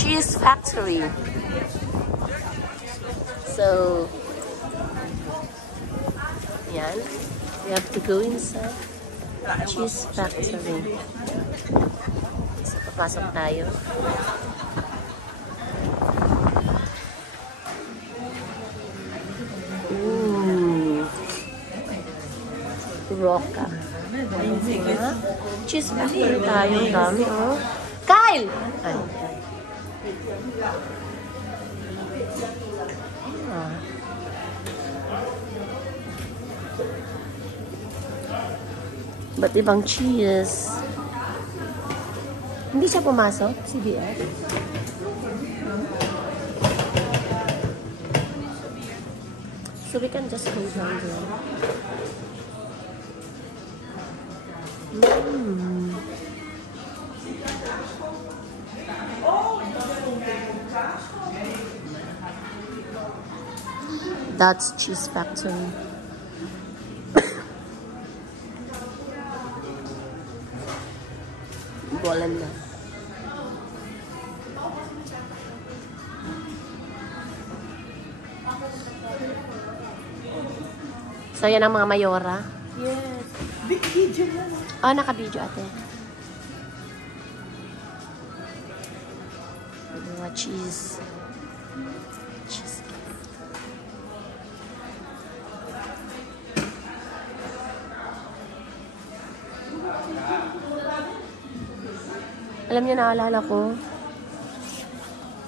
cheese factory. So, yan. We have to go inside cheese factory. So, papasok tayo. Ooh. Roca. Cheese factory tayo. Ang dami, oh. Kyle! Ay. Ba't ibang cheese? Hindi siya pumasok? CBF? So we can just go down there. That's cheese factory. Bolan na. So, yan ang mga mayora. Yes. Big video yan. Oh, naka-video ate. Mga cheese. Cheese. Alam niyo, naalala ko,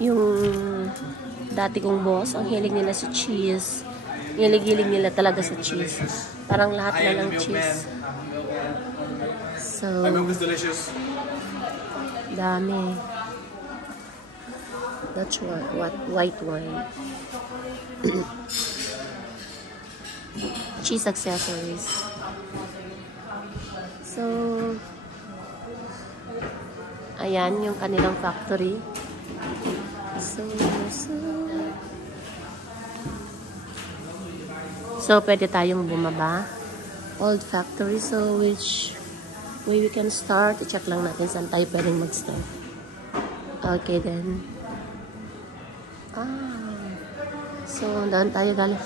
yung dati kong boss, ang hilig nila sa cheese. Hilig-hilig nila talaga sa cheese. Parang lahat na ng cheese. So, dami. That's what white wine. Cheese accessories. So, ayan yung kanilang factory. So, pwede tayong bumaba. Old factory. So, which way we can start? I-check lang natin saan tayo pwedeng mag-start. Okay, then. So, daan tayo galing.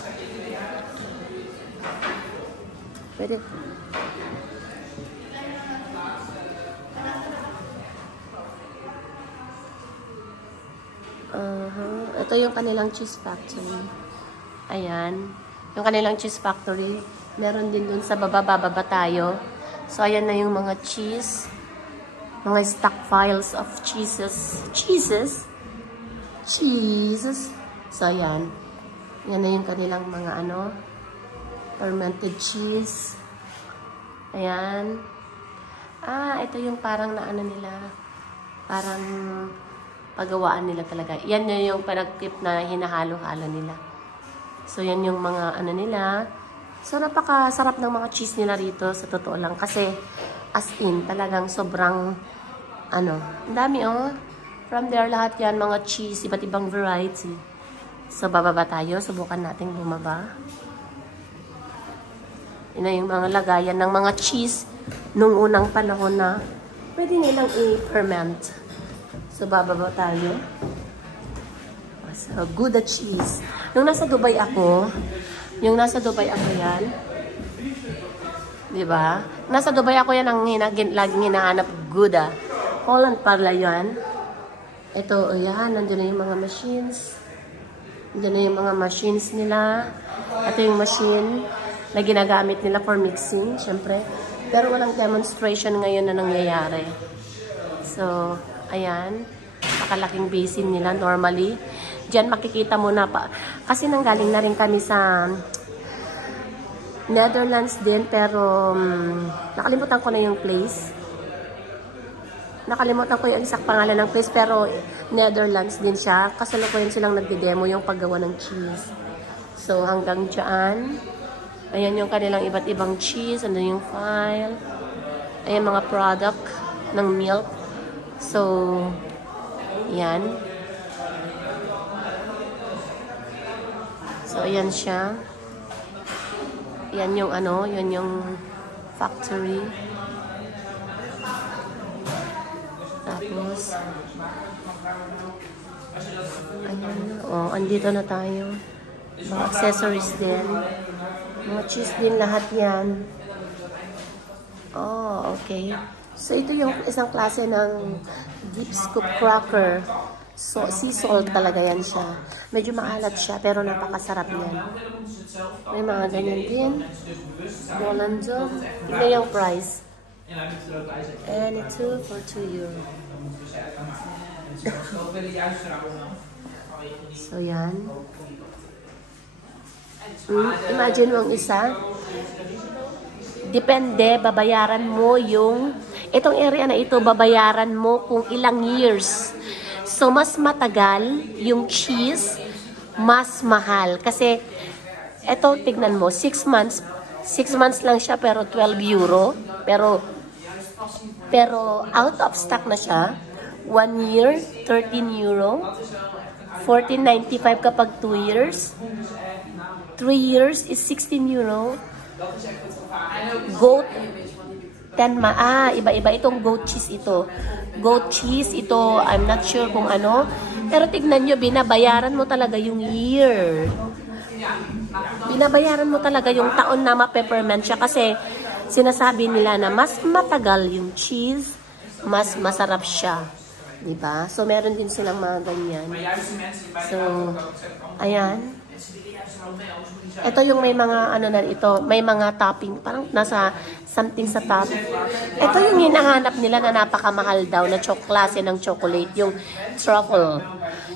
Pwede. Ito yung kanilang cheese factory. Ayan. Yung kanilang cheese factory. Meron din dun sa bababa tayo. So, ayan na yung mga cheese. Mga stockpiles of cheeses. Cheeses. So, ayan. Yan na yung kanilang mga fermented cheese. Ayan. Ito yung parang nila. Parang pagawaan nila talaga. Yan yung panagkip na hinahalo-halo nila. So, yan yung mga nila. So, napakasarap ng mga cheese nila rito, sa totoo lang. Kasi, as in, talagang sobrang, ang dami, From there, lahat yan, mga cheese, iba't ibang variety. So, bababa tayo. Subukan natin bumaba. Yun na yung mga lagayan ng mga cheese nung unang panahon na pwede nilang i-ferment. So, bababa tayo. So, Gouda cheese. Nung nasa Dubai ako yan. Diba? Nasa Dubai ako yan ang laging hinahanap, Gouda. Holland pala yan. Ito, ayan, nandun na yung mga machines. Nandun na yung mga machines nila. Ito yung machine na ginagamit nila for mixing, syempre. Pero walang demonstration ngayon na nangyayari. So, ayan. Nakalaking basin nila normally. Diyan makikita mo na pa. Kasi nanggaling na rin kami sa Netherlands din. Pero nakalimutan ko na yung place. Nakalimutan ko yung exact pangalan ng place. Pero Netherlands din siya. Kasalukuyan silang nagde-demo yung paggawa ng cheese. So hanggang dyan. Ayan yung kanilang iba't ibang cheese. Ano yung file. Ayan mga product ng milk. So, yan. So, ayan siya. Yan yung yan yung factory. Tapos, Ayan. Oh, andito na tayo. Mga accessories din. Mga cheese din lahat yan. Oh, okay. So, ito yung isang klase ng deep scoop cracker. So, sea salt talaga yan siya. Medyo maalat siya, pero napakasarap yan. May mga ganyan din. Bolando. Tignan yung price. And ito for €2. So, yan. Imagine mo ang isa. Depende, babayaran mo yung... Itong area na ito, babayaran mo kung ilang years. So, mas matagal yung cheese, mas mahal. Kasi, ito, tignan mo, 6 months. 6 months lang siya, pero €12. Pero out of stock na siya. 1 year, €13. $14.95 kapag 2 years. 3 years is €16. Goat, 10 iba-iba itong goat cheese ito. Goat cheese ito, I'm not sure kung ano. Pero tignan nyo, binabayaran mo talaga yung year. Binabayaran mo talaga yung taon na ma-peppermint siya kasi sinasabi nila na mas matagal yung cheese, mas masarap siya. Diba? So, meron din silang mga ganyan. So, ayan. Ito yung may mga ano na ito, may mga topping, parang nasa something sa top. Ito yung hinahanap nila na napakamahal daw na klase ng chocolate, yung truffle.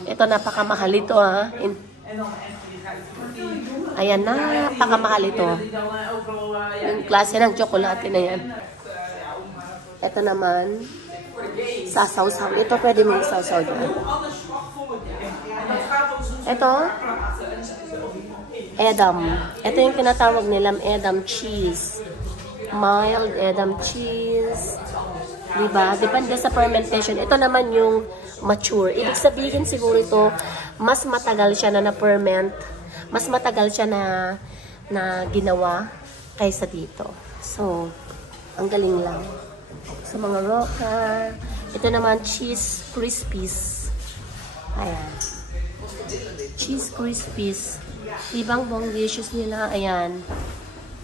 Ito napakamahal ito ha. Ayan, napakamahal ito. Yung klase ng chocolate na yan. Ito naman, sasaw-saw. Ito pwede mong sasaw dyan. Ito, Edam. Ito yung tinatawag nilang Edam cheese. Mild Edam cheese. Diba? Depende sa fermentation. Ito naman yung mature. Ibig sabihin siguro ito, mas matagal siya na na-ferment. Mas matagal siya na ginawa kaysa dito. So, ang galing lang. So, mga roca. Ito naman, cheese crispies. Ayan. Cheese crispies. Ibang bonglicious nila. Ayan.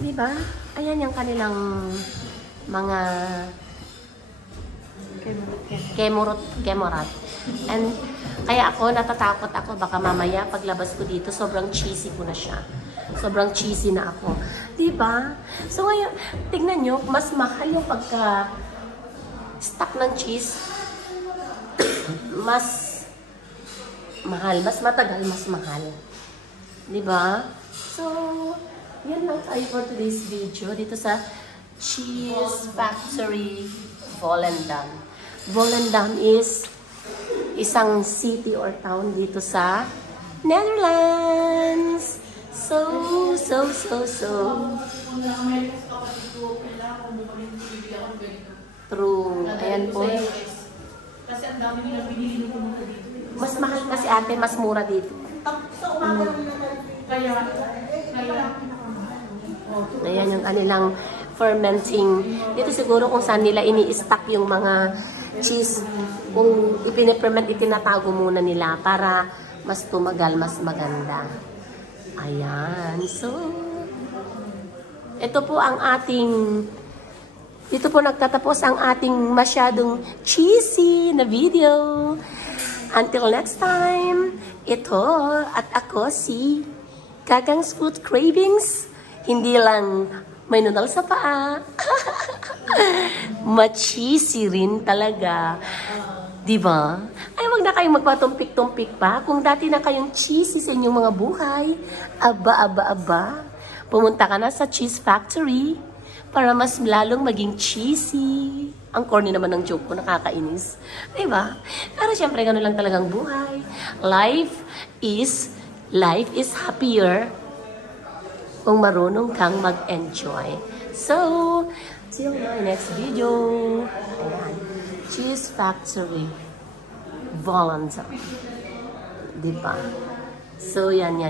Diba? Ayan yung kanilang mga kemorat. And kaya ako, natatakot ako. Baka mamaya, paglabas ko dito, sobrang cheesy ko na siya. Sobrang cheesy na ako. Diba? So ngayon, tignan nyo, mas mahal yung pagka-stack ng cheese. Mas mahal. Mas matagal, mas mahal. Diba? So, yan lang tayo for today's video. Dito sa Cheese Factory Volendam. Volendam is isang city or town dito sa Netherlands. So. True. Ayan po. Kasi ang dami nila binili ko mga dito. Mas mahal kasi ate, mas mura dito. Ayan yung kanilang fermenting. Dito siguro kung saan nila ini-stack yung mga cheese. Kung ipine-ferment, itinatago muna nila para mas tumagal, mas maganda. Ayan. So, ito po ang ating, dito po nagtatapos ang ating masyadong cheesy na video. Until next time, ito at ako si Gagang's Food Cravings. Hindi lang may nunal sa paa. Ma-cheesy rin talaga. Diba? Ay, wag na kayong magpatumpik-tumpik pa. Kung dati na kayong cheesy sa inyong mga buhay, aba. Pumunta ka na sa Cheese Factory para mas lalong maging cheesy. Ang corny naman ng joke ko, nakakainis. Diba? Pero syempre, gano'n lang talagang buhay. Life is happier kung marunong kang mag-enjoy. So, till my next video. Ayan. Cheese Factory Volendam. Diba? So, yan.